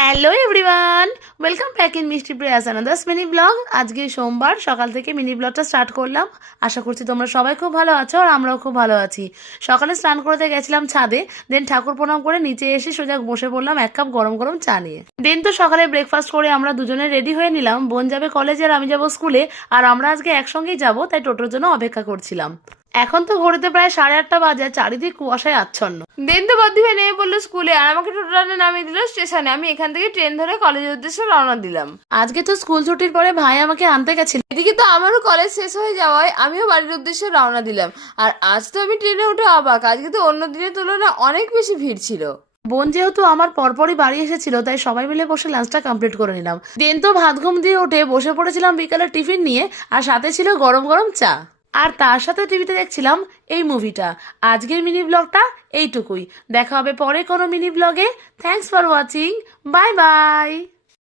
Hello everyone, welcome back in মিষ্টি Prius আনাদার্স mini blog. আজকে সোমবার সকাল থেকে মিনি ব্লগটা স্টার্ট করলাম। আশা করছি তোমরা সবাই খুব ভালো আছো আর আমরাও খুব ভালো আছি। সকালে স্নান করতে গেছিলাম ছাদে, দেন ঠাকুর প্রণাম করে নিচে এসে সোজা বসে পড়লাম এক কাপ গরম গরম চা নিয়ে। দেন তো সকালে ব্রেকফাস্ট করে আমরা দুজনে রেডি হয়ে নিলাম। বোন যাবে কলেজে আর আমি যাবো স্কুলে, আর আমরা আজকে একসঙ্গেই যাবো, তাই টোটোর জন্য অপেক্ষা করছিলাম। এখন তো ঘড়িতে প্রায় 8:30 বাজে, চারিদিক কুয়াশায় আচ্ছন্ন। দেন তো বদ্ধি ভাই নেমে পড়লো স্কুলে, আর আমাকে টোটোটা নামিয়ে দিল স্টেশনে। আমি এখান থেকে ট্রেন ধরে কলেজের উদ্দেশ্যে রওনা দিলাম। আজকে তো স্কুল ছুটির পরে ভাই আমাকে আনতে গেছিল। এদিকে তো আমারও কলেজ শেষ হয়ে যাওয়ায় আমিও বাড়ির উদ্দেশ্যে রওনা দিলাম। আর আজ তো আমি ট্রেনে উঠে অবাক, আজকে তো অন্য দিনের তুলনায় অনেক বেশি ভিড় ছিল। বোন যেহেতু আমার পরপরই বাড়ি এসেছিল, তাই সবাই মিলে বসে লাঞ্চটা কমপ্লিট করে নিলাম। দেন তো ভাত ঘুম দিয়ে উঠে বসে পড়েছিলাম বিকালে টিফিন নিয়ে, আর সাথে ছিল গরম গরম চা। আর তার সাথে টিভিতে দেখছিলাম এই মুভিটা। আজকের মিনি ব্লগটা এইটুকুই। দেখা হবে পরে কোনো মিনি ব্লগে। Thanks for watching. Bye bye.